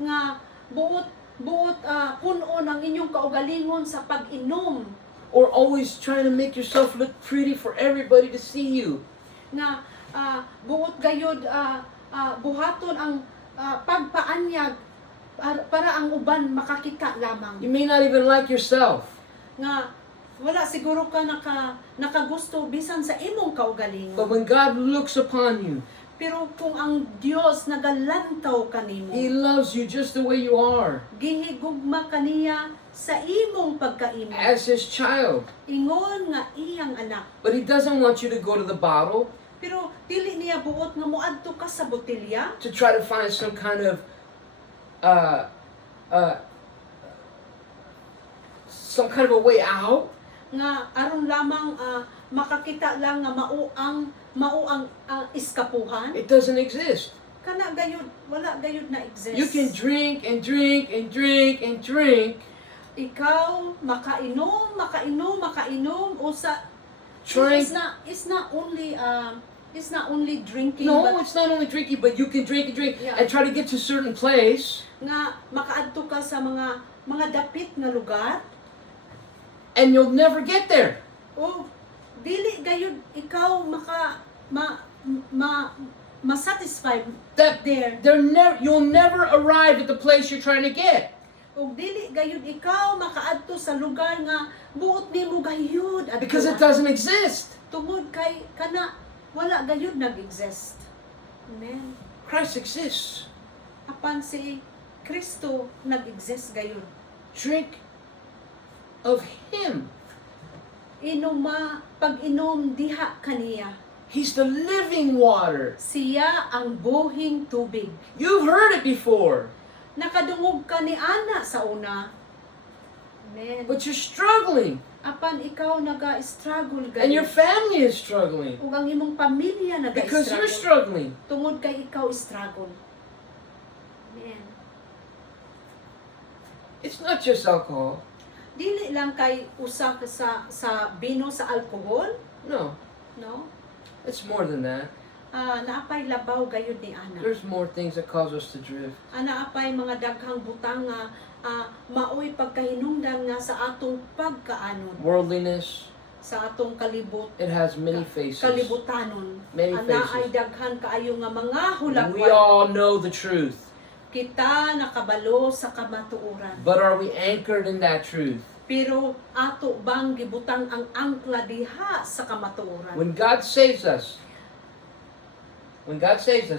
nga buot punon ang inyong kaugalingon sa pag-inom Or always trying to make yourself look pretty for everybody to see you. nga buot gayud buhaton ang pagpaanyag para ang uban makakita lamang You may not even like yourself. nga wala siguro ka nakagusto bisan sa imong But kaugalingon. when God looks upon you, Pero kung ang Dios nagalantaw kanimo, He loves you just the way you are, gihigugma kaniya sa imong pagkaimo, as His child. ingon nga iyang anak. But He doesn't want you to go to the bottle Pero dili niya buot nga moadto ka sa botelya to try to find some kind of a way out. nga aron lamang makakita lang nga mao ang iskapuhan. It doesn't exist. Kana gayud wala gayud na exist. You can drink and drink and drink and drink, Ikaw makainom usa. trying. It's not only drinking, No, but it's not only drinking, but you can drink and drink Yeah. and try to get to a certain place. nga makaadto ka sa mga dapit na lugar and you'll never get there. O dili gayud ikaw ma-satisfy That there. you'll never arrive at the place you're trying to get. O dili gayud ikaw makaadto sa lugar nga buot nimo gayud adto. Because it doesn't exist. Tungod kay kana wala gayud nag-exist. Amen. Christ exists. Apan si Kristo nag-exist gayud. Drink of Him. Pag-inom diha kaniya. He's the living water. Siya ang buhing tubig. You've heard it before, Nakadungog ka ni ana sa una. Amen. but you're struggling, Apan ikaw naga-struggle and your gayud. family is struggling Ug ang imong pamilya because you're naga-struggle. struggling. Tungod kay ikaw struggle. Amen. It's not just alcohol. Dili lang kay usa ka sa bino sa alcohol, No, no? it's more than that. Naapay labaw gayud ni ana. There's more things that cause us to drift. Naapay mga daghang butang nga maoy pagkahinungdan nga sa atong pagkaanon, Worldliness, sa atong it has many faces. kalibutanon. Many Ana ay faces. daghan kaayo nga mga We hulagway. all know the truth, Kita nakabalo sa kamatuoran. but are we anchored in that truth? Pero ato bang gibutang ang angkla diha sa kamatuoran? When God saves us,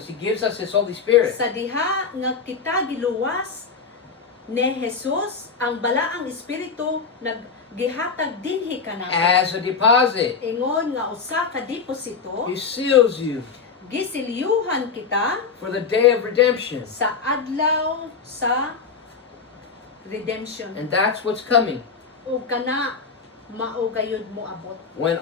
He gives us His Holy Spirit. Sa diha nga kita giluwas ni Jesus, ang balaang espiritu naggihatag dinhi kanato. As a deposit, Ingon nga usa ka deposito, He seals you gisilyuhan kita for the day of redemption. sa adlaw sa redemption. And that's what's coming. O kana mao gayud mo abot. When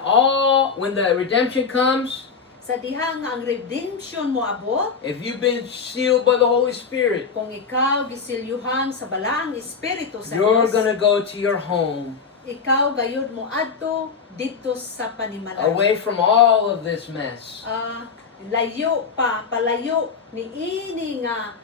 the redemption comes, Sa diha nga ang redemption mo abot, if you've been sealed by the Holy Spirit, kung ikaw gisilyuhan sa balaang espiritu sa you're Dios, gonna go to your home, ikaw gayud mo adto dito sa panimala. away from all of this mess. Palayo ni ini nga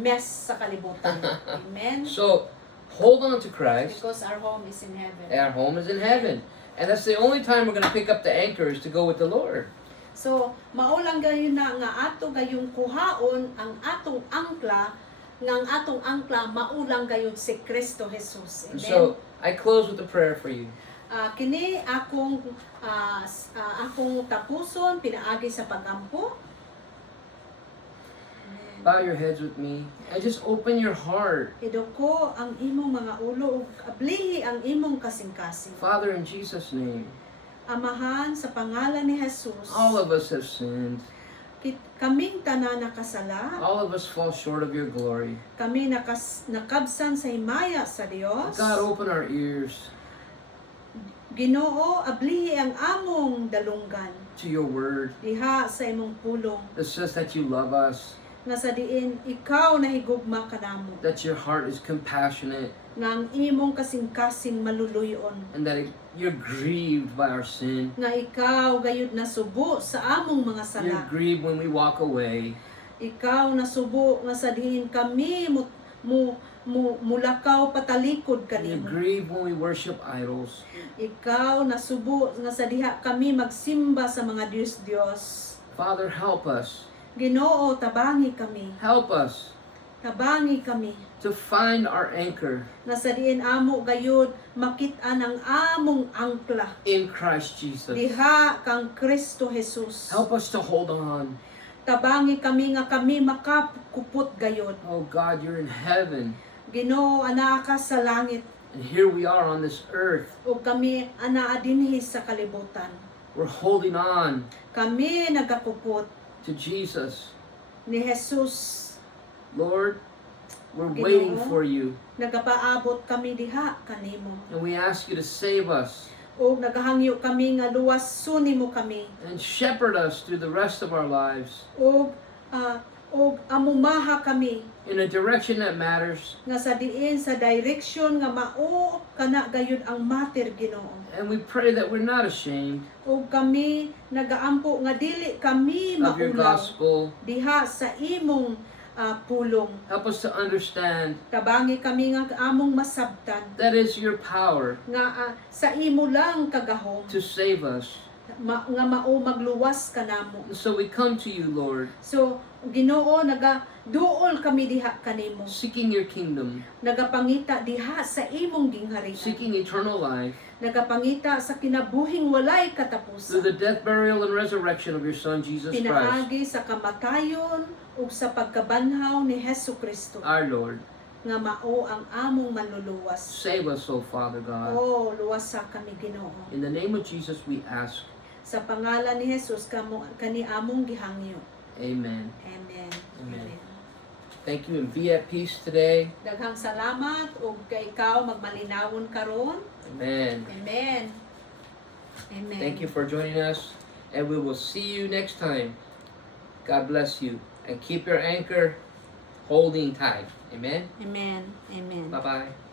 mess sa kalibutan. Amen. So, hold on to Christ. Because our home is in heaven. Our home is in heaven. And that's the only time we're gonna pick up the anchors to go with the Lord. So, mao lang gayon na nga ato gayong kuhaon ang atong angkla, nga ang atong angkla mao lang gayon si Kristo Jesus. And Amen. so, I close with a prayer for you. Kini akong tapuson pinaagi sa pagampo. Bow your heads with me and just open your heart. Idoko ang imong mga ulo ug ablihi ang imong kasing-kasing. Father, in Jesus' name, Amahan, sa pangalan ni Jesus, all of us have sinned. kaming tanan nakasala, All of us fall short of your glory. kami nakabsan sa himaya sa Dios. God, open our ears Ginoo, ablihi ang among dalunggan to your word diha sa imong pulong, that says that you love us, nga sa diin ikaw nahigugma kanamo, that your heart is compassionate, nga ang imong kasing-kasing maluluyon, and that you're grieved by our sin. nga ikaw gayud nasubo sa among mga You're sala. grieved when we walk away. Ikaw nasubo nga sa diin kami mulakaw patalikod You're kanimo. grieved when we worship idols. Ikaw nasubo nga sa diha kami magsimba sa mga Diyos. Father, help us. Ginoo, tabangi kami. Help us Tabangi kami. to find our anchor Nga sa diin amo gayud makit-an ang among angkla. in Christ Jesus. Diha kang Kristo Jesus. Help us to hold on. Tabangi kami nga kami makapupot gayud. Oh God, you're in heaven. Ginoo, anaa ka sa langit. And here we are on this earth. O kami anaa dinhi sa kalibutan. We're holding on Kami nagakupot to Jesus. ni Jesus. Lord, we're Ginoo. waiting for you. Nagapaabot kami diha kanimo. And we ask you to save us O nagahangyo kami nga luwason nimo kami. and shepherd us through the rest of our lives O amumaha kami in a direction that matters. nga sa diin sa direction nga mao kana gayud ang mater Ginoo. And we pray that we're not ashamed O kami nagaampo nga dili kami of your maulaw gospel, diha sa imong pulong. Help us to understand Tabangi kami nga among masabtan that is your power nga sa imo lang kagahom to save us. nga mao magluwas kanamo. So we come to you, Lord, So Ginoo, duol kami diha kanimo. seeking your kingdom, Nagapangita diha sa imong gingharian. seeking eternal life Nagapangita sa kinabuhing walay through katapusan. the death, burial, and resurrection of your Son, Jesus Christ, Pinaagi sa kamatayon ug sa pagkabanhaw ni Hesu Kristo our Lord. nga mao ang among manluluwas. Save us, O Father God. Oh, luwasa kami Ginoo. In the name of Jesus we ask. Sa pangalan ni Jesus kani among gihangyo. Amen. Amen. Amen. Thank you, and be at peace today. Daghang salamat ug kay ikaw magmalinawon karon. Amen. Amen. Amen. Thank you for joining us, and we will see you next time. God bless you, and keep your anchor holding tight. Amen. Amen. Amen. Bye-bye.